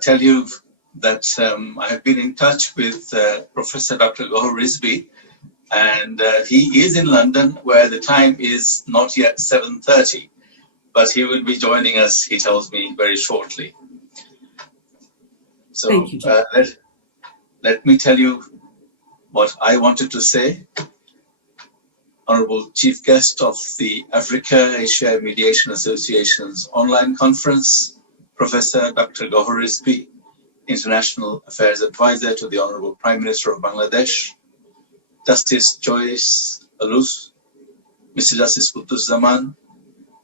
tell you that I have been in touch with Professor Dr. Gohar Rizvi, and he is in London, where the time is not yet 7:30, but he will be joining us, he tells me, very shortly. So Thank you, let me tell you what I wanted to say. Honorable Chief Guest of the Africa-Asia Mediation Association's online conference, Professor Dr. Gohar Rizvi, International Affairs Advisor to the Honorable Prime Minister of Bangladesh, Justice Joyce Alus, Mr. Justice Zaman,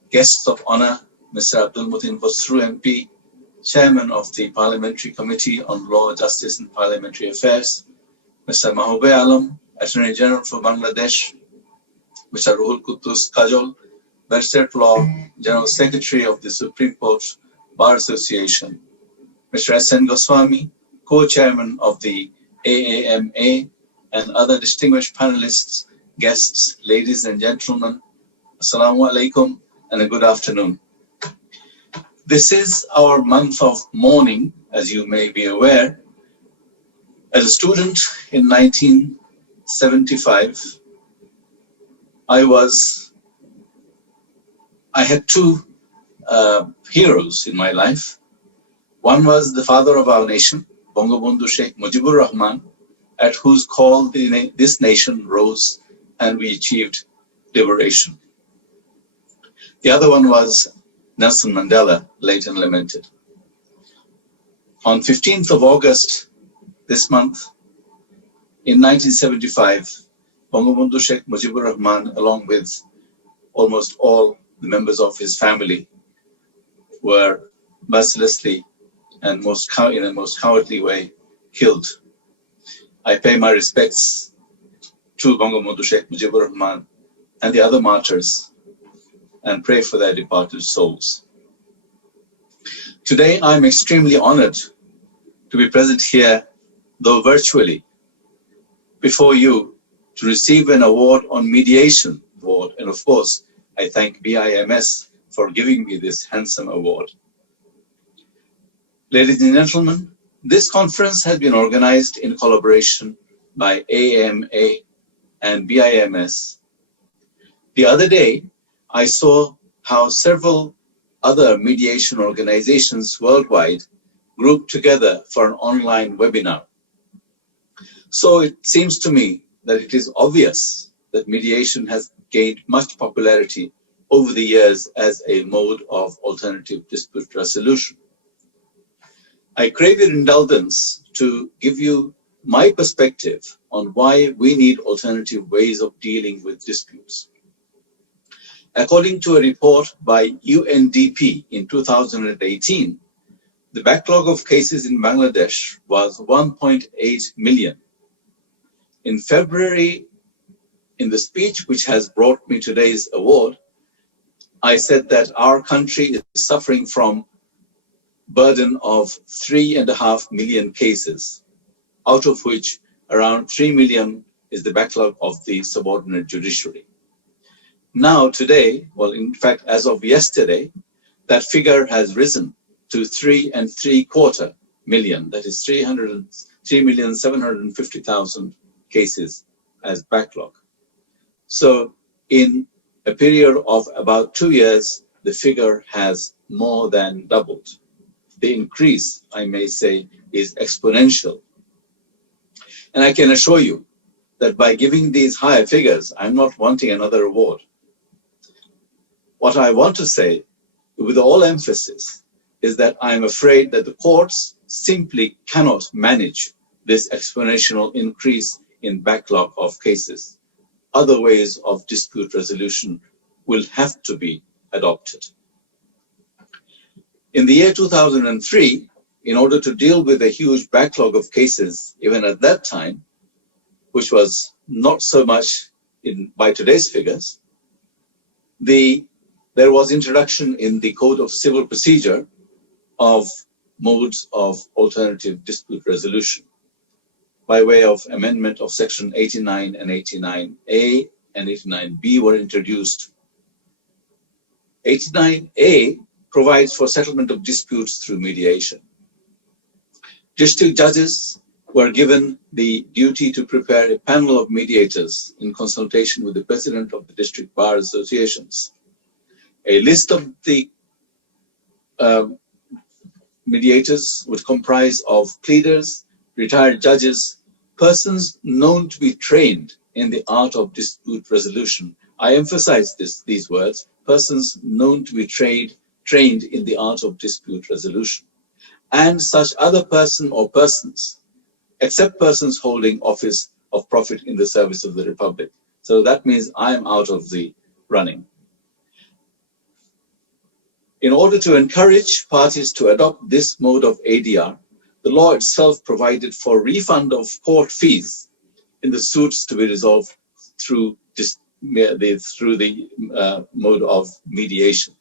guests of honor, Mr. Abdul Mutin Khosru MP, Chairman of the Parliamentary Committee on Law, Justice and Parliamentary Affairs, Mr. Mahbub Alam, Attorney General for Bangladesh, Mr. Ruhul Quddus Kajol, Barrister at Law, General Secretary of the Supreme Court Bar Association, Mr. S.N. Goswami, Co-Chairman of the AAMA, and other distinguished panelists, guests, ladies and gentlemen, Assalamu alaikum and a good afternoon. This is our month of mourning, as you may be aware. As a student in 1975, I had two heroes in my life. One was the father of our nation, Bangabandhu Sheikh Mujibur Rahman, at whose call this nation rose and we achieved liberation. The other one was Nelson Mandela, late and lamented. On 15th of August this month, in 1975, Bangabandhu Sheikh Mujibur Rahman, along with almost all the members of his family, were mercilessly and in a most cowardly way killed. I pay my respects to Bangabandhu Sheikh Mujibur Rahman and the other martyrs and pray for their departed souls. Today, I'm extremely honored to be present here, though virtually, before you to receive an award on mediation award. And of course, I thank BIMS for giving me this handsome award. Ladies and gentlemen, this conference has been organized in collaboration by AAMA and BIMS. The other day, I saw how several other mediation organizations worldwide grouped together for an online webinar. So it seems to me that it is obvious that mediation has gained much popularity over the years as a mode of alternative dispute resolution. I crave your indulgence to give you my perspective on why we need alternative ways of dealing with disputes. According to a report by UNDP in 2018, the backlog of cases in Bangladesh was 1.8 million. In February, in the speech which has brought me today's award, I said that our country is suffering from burden of 3.5 million cases, out of which around 3 million is the backlog of the subordinate judiciary. Now today, well, in fact, as of yesterday, that figure has risen to 3.75 million. That is 3,750,000 cases as backlog. So in a period of about 2 years, the figure has more than doubled. The increase, I may say, is exponential. And I can assure you that by giving these higher figures, I'm not wanting another award. What I want to say, with all emphasis, is that I'm afraid that the courts simply cannot manage this exponential increase in backlog of cases. Other ways of dispute resolution will have to be adopted. In the year 2003, in order to deal with a huge backlog of cases, even at that time, which was not so much by today's figures, there was introduction in the Code of Civil Procedure of modes of alternative dispute resolution by way of amendment of section 89 and 89A and 89B were introduced. 89A provides for settlement of disputes through mediation. District judges were given the duty to prepare a panel of mediators in consultation with the president of the district bar associations. A list of the mediators would comprise of pleaders, retired judges, persons known to be trained in the art of dispute resolution. I emphasize these words, persons known to be trained in the art of dispute resolution, and such other person or persons, except persons holding office of profit in the service of the Republic. So that means I am out of the running. In order to encourage parties to adopt this mode of ADR, the law itself provided for refund of court fees in the suits to be resolved through the mode of mediation.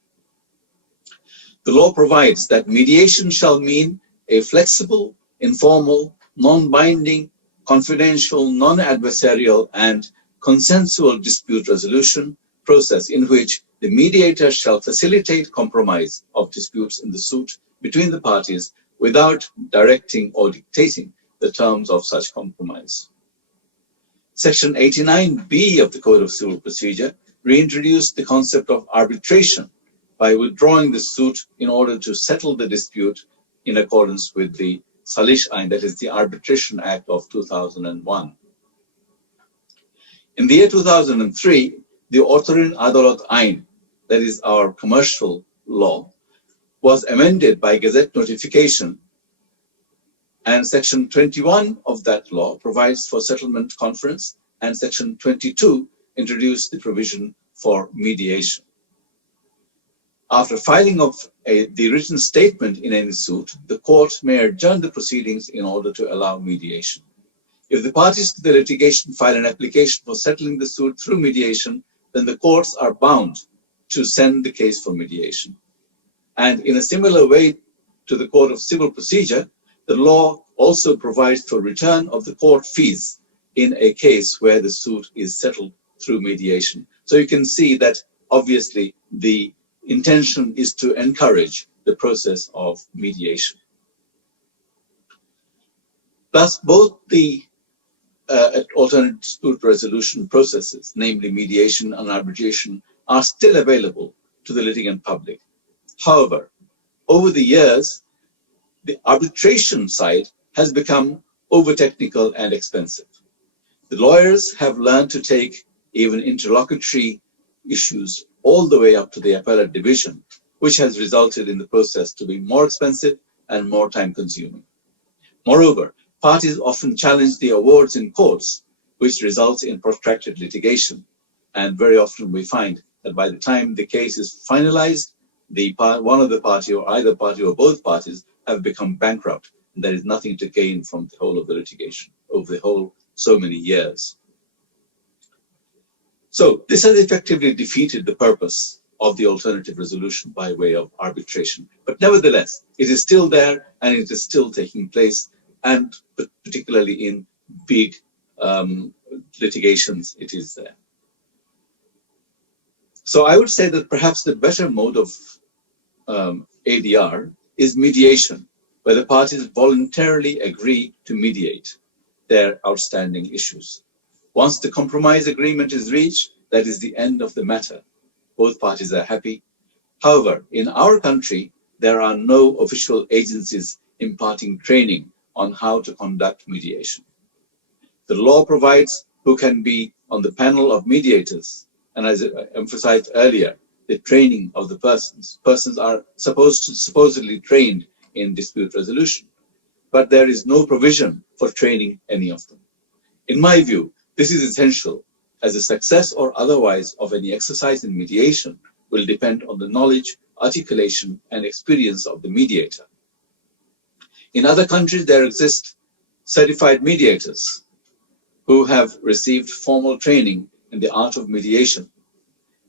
The law provides that mediation shall mean a flexible, informal, non-binding, confidential, non-adversarial, and consensual dispute resolution process in which the mediator shall facilitate compromise of disputes in the suit between the parties without directing or dictating the terms of such compromise. Section 89B of the Code of Civil Procedure reintroduced the concept of arbitration by withdrawing the suit in order to settle the dispute in accordance with the Salish Ain, that is the Arbitration Act of 2001. In the year 2003, the Ortarin Adalat Ain, that is our commercial law, was amended by Gazette notification, and Section 21 of that law provides for settlement conference, and Section 22 introduced the provision for mediation. After filing of the written statement in any suit, the court may adjourn the proceedings in order to allow mediation. If the parties to the litigation file an application for settling the suit through mediation, then the courts are bound to send the case for mediation. And in a similar way to the Code of Civil Procedure, the law also provides for return of the court fees in a case where the suit is settled through mediation. So you can see that obviously the intention is to encourage the process of mediation. Thus, both the alternate dispute resolution processes, namely mediation and arbitration, are still available to the litigant public. However, over the years, the arbitration side has become over-technical and expensive. The lawyers have learned to take even interlocutory issues all the way up to the appellate division, which has resulted in the process to be more expensive and more time-consuming. Moreover, parties often challenge the awards in courts, which results in protracted litigation. And very often we find that by the time the case is finalized, one of the party or either party or both parties have become bankrupt, and there is nothing to gain from the whole of the litigation over the whole so many years. So this has effectively defeated the purpose of the alternative resolution by way of arbitration. But nevertheless, it is still there and it is still taking place, and particularly in big litigations, it is there. So I would say that perhaps the better mode of ADR is mediation, where the parties voluntarily agree to mediate their outstanding issues. Once the compromise agreement is reached, that is the end of the matter. Both parties are happy. However, in our country, there are no official agencies imparting training on how to conduct mediation. The law provides who can be on the panel of mediators, and as I emphasized earlier, the training of the persons. Persons are supposedly trained in dispute resolution, but there is no provision for training any of them. In my view, this is essential, as the success or otherwise of any exercise in mediation will depend on the knowledge, articulation, and experience of the mediator. In other countries, there exist certified mediators who have received formal training in the art of mediation.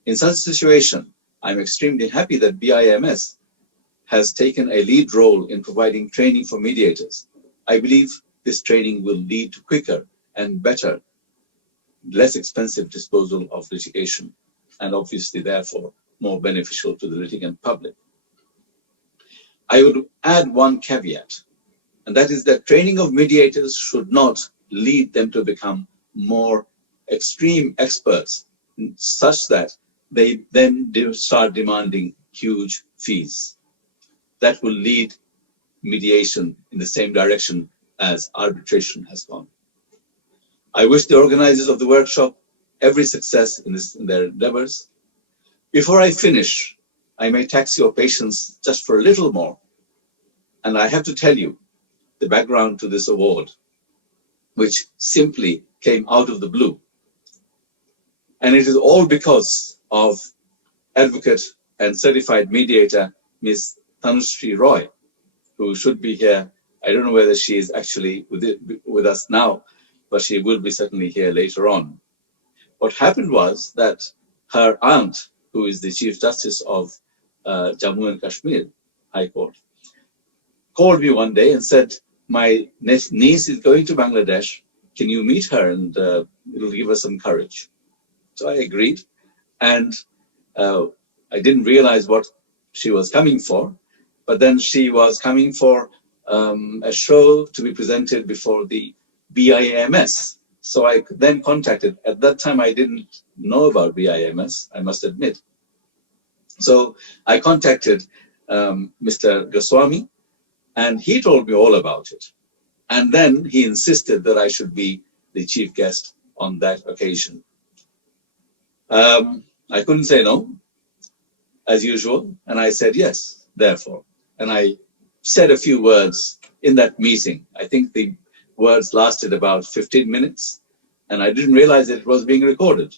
In such a situation, I'm extremely happy that BIMS has taken a lead role in providing training for mediators. I believe this training will lead to quicker and better, less expensive disposal of litigation, and obviously, therefore, more beneficial to the litigant public. I would add one caveat, and that is that training of mediators should not lead them to become more extreme experts, such that they then start demanding huge fees. That will lead mediation in the same direction as arbitration has gone. I wish the organizers of the workshop every success in their endeavors. Before I finish, I may tax your patience just for a little more. And I have to tell you the background to this award, which simply came out of the blue. And it is all because of advocate and certified mediator, Ms. Tanushree Roy, who should be here. I don't know whether she is actually with us now, but she will be certainly here later on. What happened was that her aunt, who is the Chief Justice of Jammu and Kashmir High Court, called me one day and said, my niece is going to Bangladesh. Can you meet her, and it'll give us some courage? So I agreed, and I didn't realize what she was coming for, but then she was coming for a show to be presented before the BIMS. So I then contacted, at that time I didn't know about BIMS, I must admit. So I contacted Mr. Goswami, and he told me all about it. And then he insisted that I should be the chief guest on that occasion. I couldn't say no, as usual, and I said yes, therefore. And I said a few words in that meeting. I think the words lasted about 15 minutes, and I didn't realize that it was being recorded.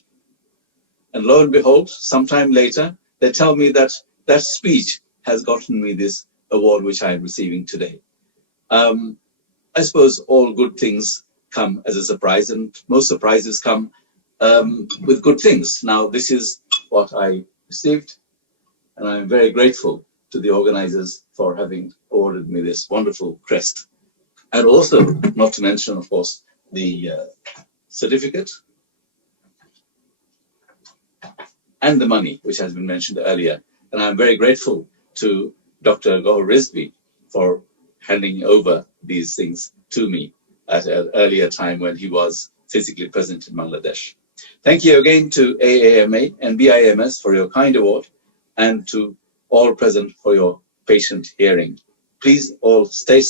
And lo and behold, sometime later, they tell me that that speech has gotten me this award which I am receiving today. I suppose all good things come as a surprise, and most surprises come with good things. Now, this is what I received, and I'm very grateful to the organizers for having awarded me this wonderful crest. And also, not to mention, of course, the certificate and the money, which has been mentioned earlier. And I'm very grateful to Dr. Gaur Rizvi for handing over these things to me at an earlier time when he was physically present in Bangladesh. Thank you again to AAMA and BIMS for your kind award, and to all present for your patient hearing. Please all stay safe.